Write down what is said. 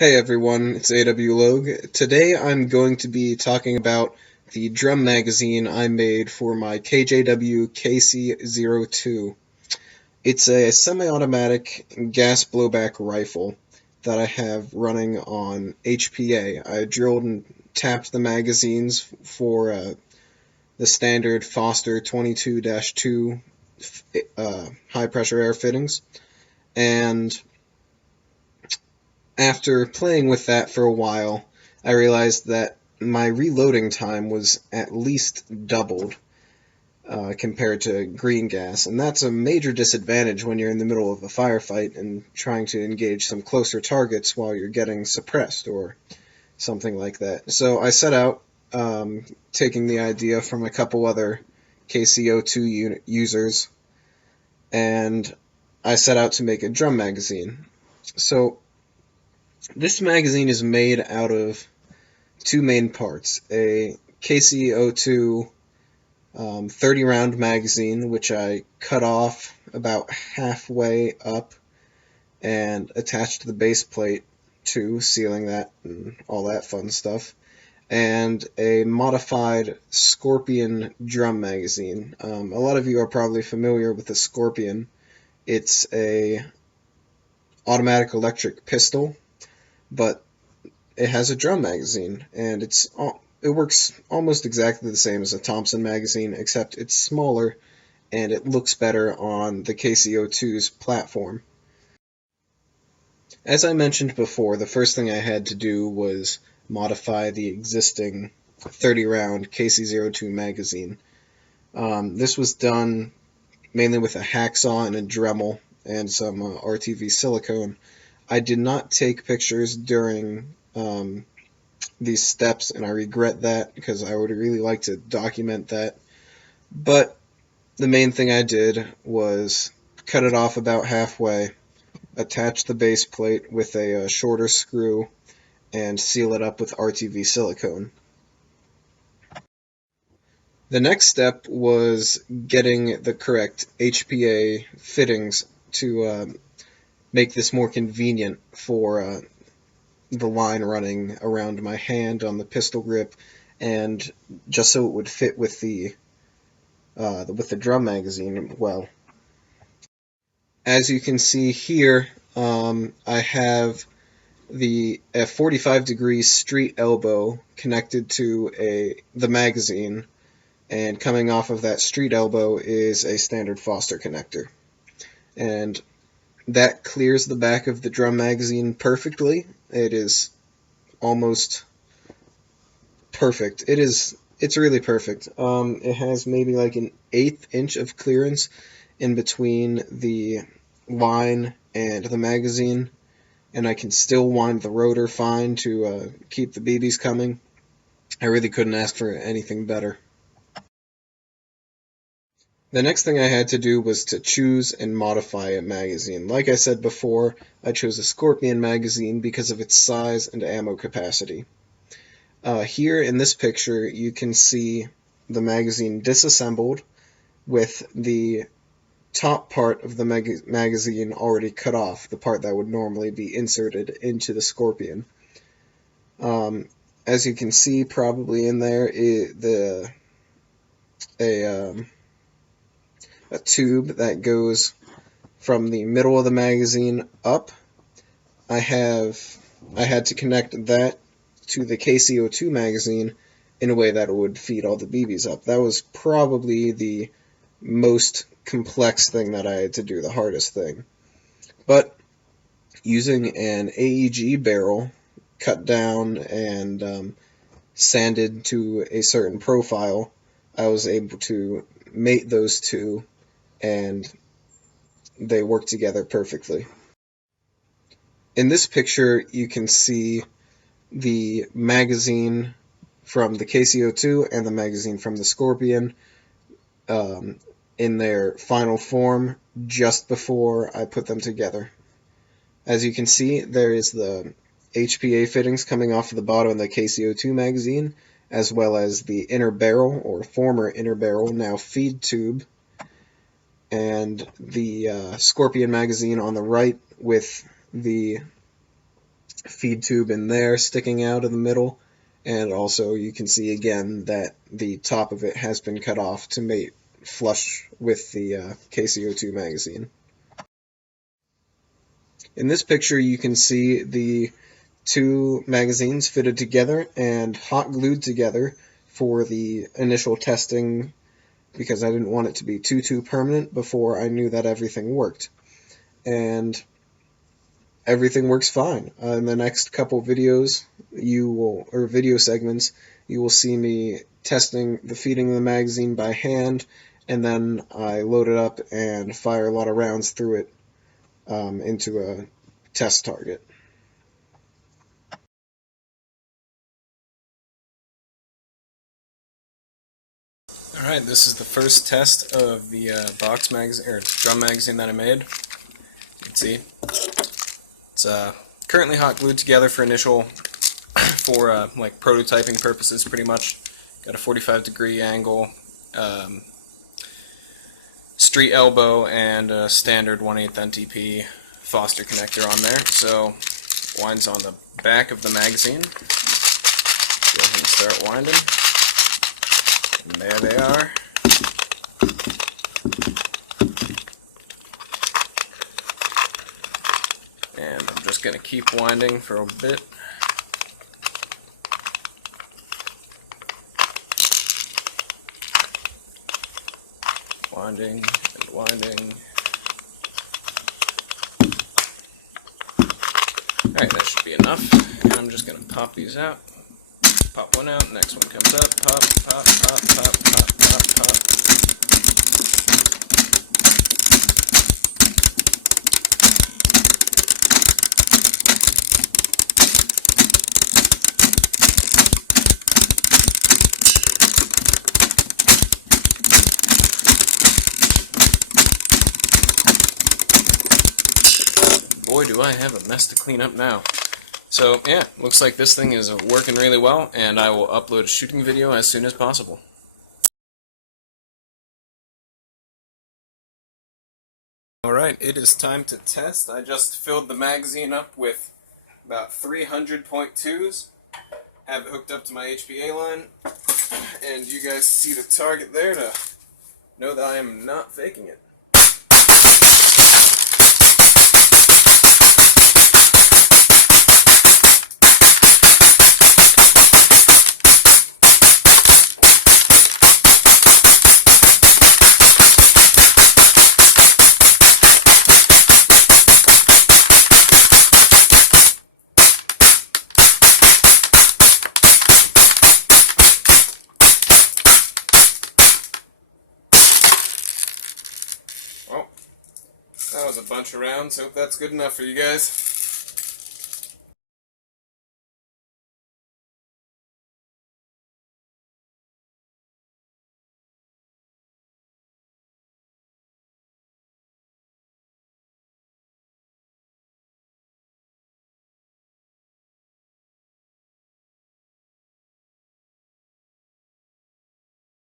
Hey everyone, it's AW Logue. Today I'm going to be talking about the drum magazine I made for my KJW KC-02. It's a semi-automatic gas blowback rifle that I have running on HPA. I drilled and tapped the magazines for the standard Foster 22-2 high pressure air fittings, and after playing with that for a while, I realized that my reloading time was at least doubled compared to green gas, and that's a major disadvantage when you're in the middle of a firefight and trying to engage some closer targets while you're getting suppressed or something like that. So I set out, taking the idea from a couple other KC-02 users, and I set out to make a drum magazine. So this magazine is made out of two main parts: a KC-02 30-round magazine, which I cut off about halfway up and attached the base plate to, sealing that and all that fun stuff, and a modified Scorpion drum magazine. A lot of you are probably familiar with the Scorpion. It's a automatic electric pistol, but it has a drum magazine, and it works almost exactly the same as a Thompson magazine, except it's smaller and it looks better on the KC-02's platform. As I mentioned before, the first thing I had to do was modify the existing 30-round KC-02 magazine. This was done mainly with a hacksaw and a Dremel and some RTV silicone. I did not take pictures during these steps, and I regret that because I would really like to document that. But the main thing I did was cut it off about halfway, attach the base plate with a shorter screw, and seal it up with RTV silicone. The next step was getting the correct HPA fittings to make this more convenient for the line running around my hand on the pistol grip, and just so it would fit with the drum magazine well. As you can see here, I have a 45-degree street elbow connected to the magazine, and coming off of that street elbow is a standard Foster connector. And that clears the back of the drum magazine perfectly. It is almost perfect. It's really perfect. It has maybe like an 1/8 inch of clearance in between the line and the magazine, and I can still wind the rotor fine to keep the BBs coming. I really couldn't ask for anything better. The next thing I had to do was to choose and modify a magazine. Like I said before, I chose a Scorpion magazine because of its size and ammo capacity. Here in this picture, you can see the magazine disassembled with the top part of the magazine already cut off, the part that would normally be inserted into the Scorpion. As you can see, probably in there, a tube that goes from the middle of the magazine up. I had to connect that to the KC-02 magazine in a way that would feed all the BBs up. That was probably the most complex thing that I had to do, the hardest thing. But using an AEG barrel cut down and sanded to a certain profile, I was able to mate those two, and they work together perfectly. In this picture, you can see the magazine from the KC-02 and the magazine from the Scorpion in their final form just before I put them together. As you can see, there is the HPA fittings coming off of the bottom of the KC-02 magazine, as well as the inner barrel, or former inner barrel, now feed tube, and the Scorpion magazine on the right with the feed tube in there sticking out of the middle, and also you can see again that the top of it has been cut off to mate flush with the KC-02 magazine. In this picture you can see the two magazines fitted together and hot glued together for the initial testing, because I didn't want it to be too permanent before I knew that everything worked. And everything works fine. In the next couple videos, video segments, you will see me testing the feeding of the magazine by hand, and then I load it up and fire a lot of rounds through it into a test target. Alright, this is the first test of the box magazine, or drum magazine that I made. You can see it's currently hot glued together for initial, for like prototyping purposes, pretty much. Got a 45-degree angle, street elbow, and a standard 1/8 NTP Foster connector on there. So winds on the back of the magazine. Go ahead and start winding. And there they are. And I'm just going to keep winding for a bit. Winding and winding. Alright, that should be enough. And I'm just going to pop these out. Pop one out, next one comes up, pop, pop, pop, pop, pop, pop, pop. Boy, do I have a mess to clean up now. So yeah, looks like this thing is working really well, and I will upload a shooting video as soon as possible. Alright, it is time to test. I just filled the magazine up with about 300.2s, have it hooked up to my HPA line, and you guys see the target there to know that I am not faking it. Well, that was a bunch of rounds. Hope that's good enough for you guys.